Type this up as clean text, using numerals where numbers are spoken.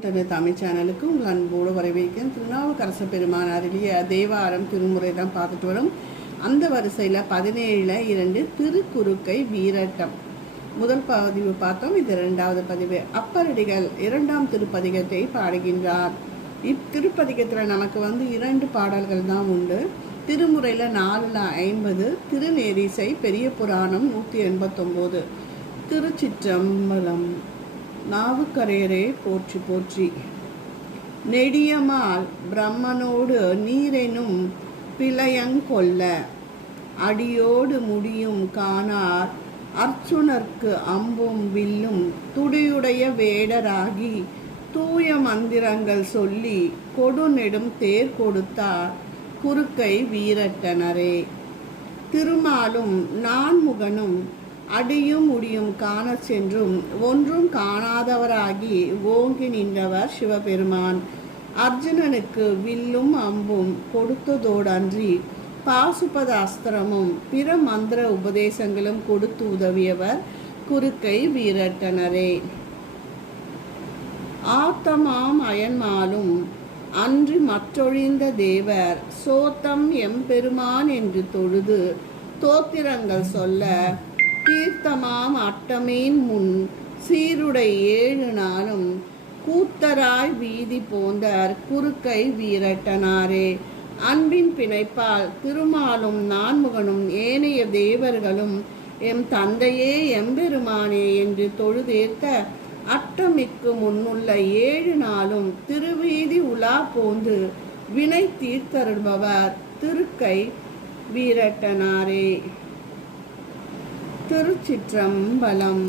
தமிழ் சேனலுக்கு உங்கள் அன்போடு வரவேற்கிறேன். திருநாவுக்கரசு பெருமான் அருளிய தேவாரம் திருமுறை தான் பார்த்துட்டு வரும். அந்த வரிசையில் 17:2 திருக்குறுக்கை வீரட்டம் முதல் பதிவு பார்த்தோம். இது 2வது பதிவு. அப்பரடிகள் 2ஆம் திருப்பதிகத்தை பாடுகின்றார். இத்திருப்பதிகத்தில் நமக்கு 2 பாடல்கள் தான் உண்டு. திருமுறையில் 4:50, திருநேரிசை பெரிய புராணம் 189. திருச்சிற்றம்பலம். நாவுக்கரையரே போற்றி போற்றி. நெடியமால் பிரம்மனோடு நீரெனும் பிழையங்கொள்ள அடியோடு முடியும் காணார் அர்ச்சுனர்க்கு அம்பும் வில்லும் துடியுடைய வேடராகி தூய மந்திரங்கள் சொல்லி கொடுநெடும் தேர் கொடுத்தார் குறுக்கை வீரட்டனரே. திருமாலும் நான்முகனும் அடியும் முடியும் காண சென்றும் ஒன்றும் காணாதவராகி ஓங்கி நின்றவர் சிவபெருமான். அர்ஜுனனுக்கு வில்லும் அம்பும் கொடுத்ததோடன்றி பாசுபத அஸ்திரமும் பிற மந்திர உபதேசங்களும் கொடுத்து உதவியவர் குறுக்கை வீரட்டனரே. ஆத்தமாம் அயன்மாலும் அன்றி மற்றொழிந்த தேவர் சோத்தம் எம்பெருமான் என்று தொழுது தோத்திரங்கள் சொல்ல தீர்த்தமாம் அட்டமீன் முன் சீருடை 7 நாளும் கூத்தராய் வீதி போந்தார் குறுக்கை வீரட்டனாரே. அன்பின் பிணைப்பால் திருமாலும் நான்முகனும் ஏனைய தேவர்களும் எம் தந்தையே எம்பெருமானே என்று தொழுதேத்த அட்டமிக்கு முன்னுள்ள 7 நாளும் திருவீதி உலா போந்து வினை தீர்த்தருள்பவர் திருக்கை வீரட்டனாரே. திருச்சிற்றம்பலம்.